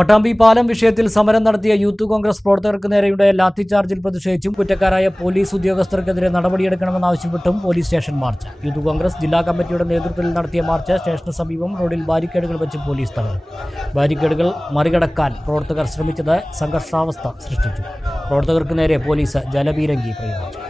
പട്ടാമ്പി പാലം വിഷയത്തിൽ സമരം നടത്തിയ യൂത്ത് കോൺഗ്രസ് പ്രവർത്തകർക്ക് നേരെയുണ്ടായ ലാത്തിചാർജിൽ പ്രതിഷേധിച്ചും കുറ്റക്കാരായ പോലീസ് ഉദ്യോഗസ്ഥർക്കെതിരെ നടപടിയെടുക്കണമെന്നാവശ്യപ്പെട്ടും police station march. Youth Congress ജില്ലാ കമ്മിറ്റിയുടെ നേതൃത്വത്തിൽ നടത്തിയ മാർച്ച് സ്റ്റേഷന് സമീപം റോഡിൽ ബാരിക്കേഡുകൾ വെച്ച് പോലീസ് തകർന്നു ബാരിക്കേഡുകൾ മറികടക്കാൻ പ്രവർത്തകർ ശ്രമിച്ചത് സംഘർഷാവസ്ഥ സൃഷ്ടിച്ചു. പ്രവർത്തകർക്ക് നേരെ പോലീസ് ജലപീരങ്കി പ്രയോഗിച്ചു.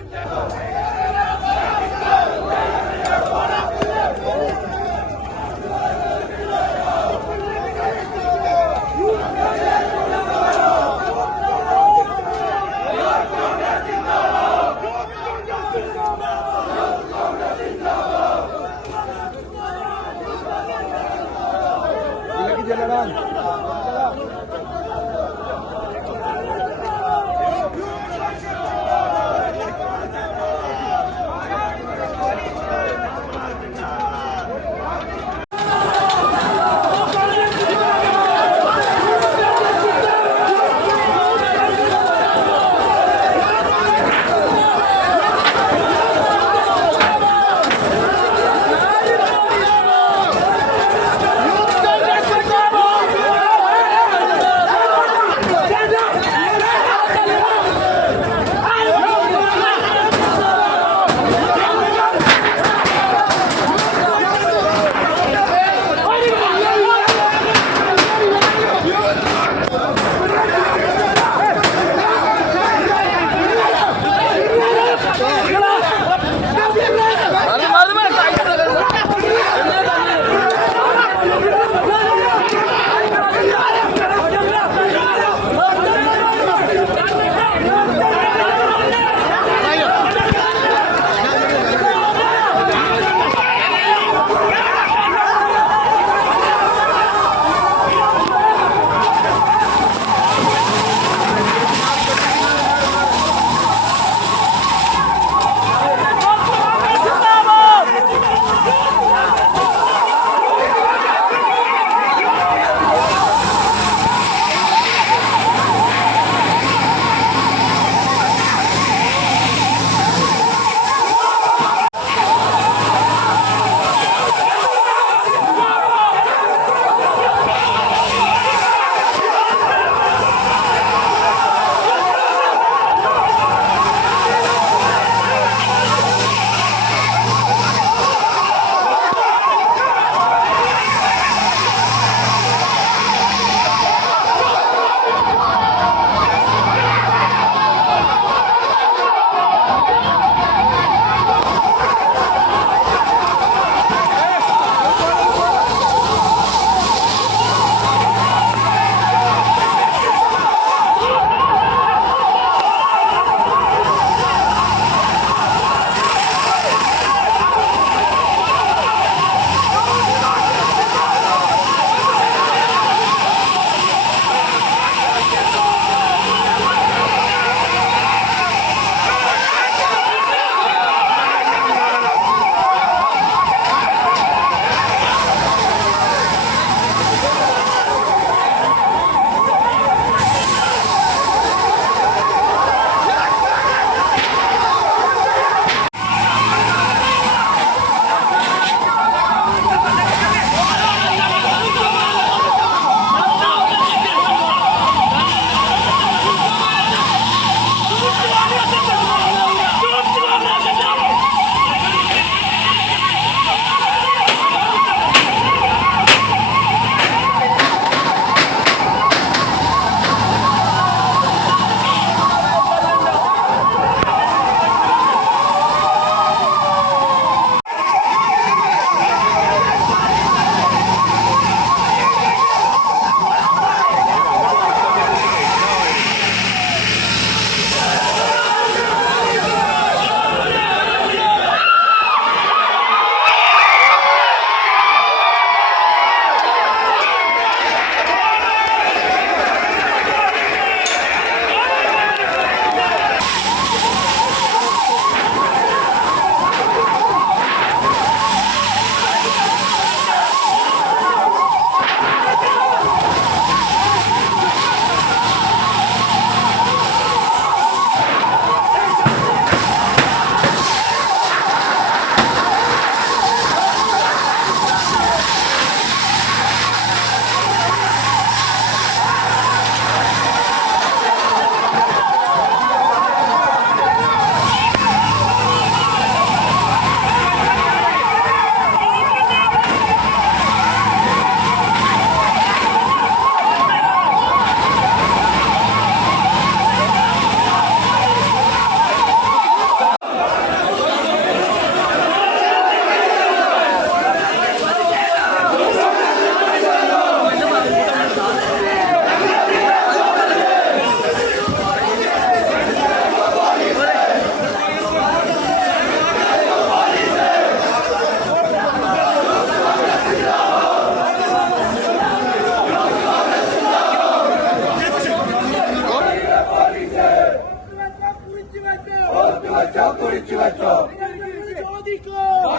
ചോദിക്കോ.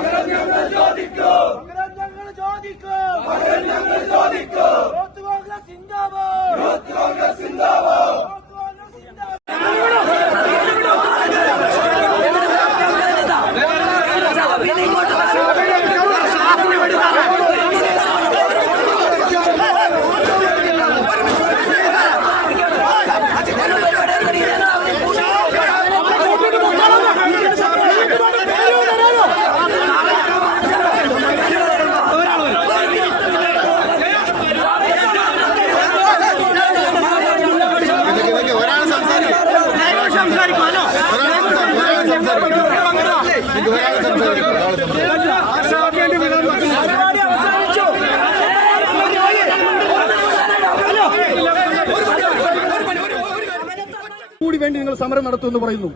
പകരം ഞങ്ങൾ ചോദിക്കോ. കോൺഗ്രസ് സിന്ദാബാദ്. കോൺഗ്രസ് സിന്ദാബാദ്. വേണ്ടി നിങ്ങൾ സമരം നടത്തുമെന്ന് പറയുന്നു.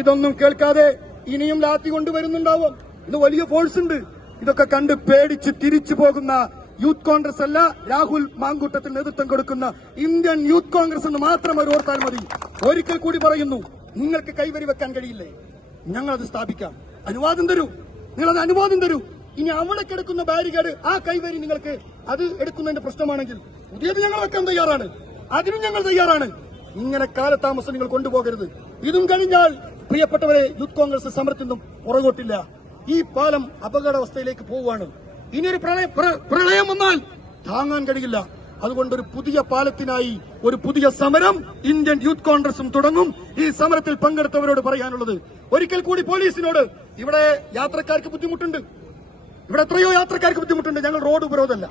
ഇതൊന്നും കേൾക്കാതെ ഇനിയും ലാത്തി കൊണ്ടുവരുന്നുണ്ടാവും. ഇന്ന് വലിയ ഫോഴ്സ് ഉണ്ട്. ഇതൊക്കെ കണ്ട് പേടിച്ച് തിരിച്ചു പോകുന്ന യൂത്ത് കോൺഗ്രസ് അല്ല രാഹുൽ മാങ്കൂട്ടത്തിൽ നേതൃത്വം കൊടുക്കുന്ന ഇന്ത്യൻ യൂത്ത് കോൺഗ്രസ് എന്ന് മാത്രം അവർ ഓർത്താൽ മതി. ഒരിക്കൽ കൂടി പറയുന്നു നിങ്ങൾക്ക് കൈവരി വെക്കാൻ കഴിയില്ലേ? ഞങ്ങളത് സ്ഥാപിക്കാം. അനുവാദം തരൂ. നിങ്ങളത് അനുവാദം തരൂ. ഇനി അവിടെ കിടക്കുന്ന ബാരിക്കേഡ് ആ കൈവരി നിങ്ങൾക്ക് അത് എടുക്കുന്നതിന്റെ പ്രശ്നമാണെങ്കിൽ പുതിയത് ഞങ്ങൾ വെക്കാൻ തയ്യാറാണ്. അതിനും ഞങ്ങൾ തയ്യാറാണ്. ഇങ്ങനെ കാലതാമസം നിങ്ങൾ കൊണ്ടുപോകരുത്. ഇതും കഴിഞ്ഞാൽ പ്രിയപ്പെട്ടവരെ യൂത്ത് കോൺഗ്രസ് സമരത്തിനും പുറകോട്ടില്ല. ഈ പാലം അപകടാവസ്ഥയിലേക്ക് പോവുകയാണ്. ഇനിയൊരു പ്രളയം വന്നാൽ താങ്ങാൻ കഴിയില്ല. അതുകൊണ്ട് ഒരു പുതിയ പാലത്തിനായി ഒരു പുതിയ സമരം ഇന്ത്യൻ യൂത്ത് കോൺഗ്രസും തുടങ്ങും. ഈ സമരത്തിൽ പങ്കെടുത്തവരോട് പറയാനുള്ളത് ഒരിക്കൽ കൂടി പോലീസിനോട് ഇവിടെ യാത്രക്കാർക്ക് ബുദ്ധിമുട്ടുണ്ട്. ഇവിടെ എത്രയോ യാത്രക്കാർക്ക് ബുദ്ധിമുട്ടുണ്ട്. ഞങ്ങൾ റോഡ് ഉപരോധമല്ല.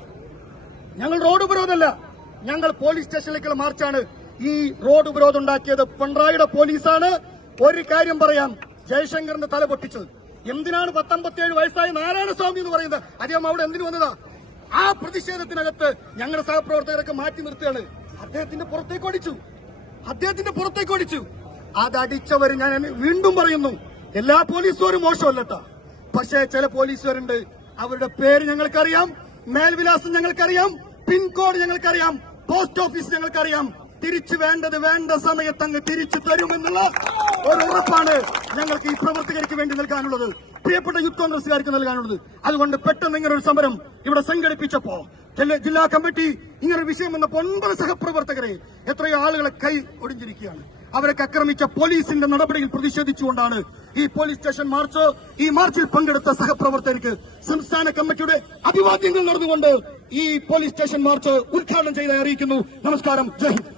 ഞങ്ങൾ റോഡ് ഉപരോധമല്ല. ഞങ്ങൾ പോലീസ് സ്റ്റേഷനിലേക്കുള്ള മാർച്ചാണ്. ഈ റോഡ് ഉപരോധം ഉണ്ടാക്കിയത് പിണറായിയുടെ പോലീസാണ്. ഒരു കാര്യം പറയാം. ജയശങ്കറിന്റെ തല പൊട്ടിച്ചത്. എന്തിനാണ് പത്തൊമ്പത്തിയേഴ് വയസ്സായ നാരായണസ്വാമി എന്ന് പറയുന്നത്? അദ്ദേഹം അവിടെ എന്തിനു വന്നതാ? ആ പ്രതിഷേധത്തിനകത്ത് ഞങ്ങളുടെ സഹപ്രവർത്തകരൊക്കെ മാറ്റി നിർത്തുകയാണ്. അദ്ദേഹത്തിന്റെ പുറത്തേക്ക് ഓടിച്ചു. അദ്ദേഹത്തിന്റെ പുറത്തേക്ക് ഓടിച്ചു. അതടിച്ചവർ ഞാൻ വീണ്ടും പറയുന്നു. എല്ലാ പോലീസുകാരും മോശമല്ലട്ടാ. പക്ഷേ ചില പോലീസുകാരുണ്ട്. അവരുടെ പേര് ഞങ്ങൾക്കറിയാം. മേൽവിലാസം ഞങ്ങൾക്കറിയാം. പിൻകോഡ് ഞങ്ങൾക്കറിയാം. പോസ്റ്റ് ഓഫീസ് ഞങ്ങൾക്കറിയാം. തിരിച്ചു വേണ്ടത് വേണ്ട സമയത്ത് അങ്ങ് തിരിച്ചു തരുമെന്നുള്ള ഒരു ഉറപ്പാണ് ഞങ്ങൾക്ക് ഈ പ്രവർത്തകർക്ക് വേണ്ടി നൽകാനുള്ളത്. പ്രിയപ്പെട്ട യൂത്ത് കോൺഗ്രസുകാർക്ക് നൽകാനുള്ളത്. അതുകൊണ്ട് പെട്ടെന്ന് ഇങ്ങനെ ഒരു സമരം ഇവിടെ സംഘടിപ്പിച്ചപ്പോ ജില്ല- കമ്മിറ്റി ഇങ്ങനെ വിഷയം വന്നപ്പോൾ ഒൻപത് സഹപ്രവർത്തകരെ എത്രയോ ആളുകളെ കൈ ഒടിഞ്ഞിരിക്കുകയാണ്. അവരൊക്കെ ആക്രമിച്ച പോലീസിന്റെ നടപടിയിൽ പ്രതിഷേധിച്ചുകൊണ്ടാണ് ഈ പോലീസ് സ്റ്റേഷൻ മാർച്ച് ഈ മാർച്ചിൽ പങ്കെടുത്ത സഹപ്രവർത്തകർക്ക് സംസ്ഥാന കമ്മിറ്റിയുടെ അഭിവാദ്യങ്ങൾ നടന്നുകൊണ്ട് ഈ പോലീസ് സ്റ്റേഷൻ മാർച്ച് ഉദ്ഘാടനം ചെയ്ത് അറിയിക്കുന്നു. നമസ്കാരം. ജയ്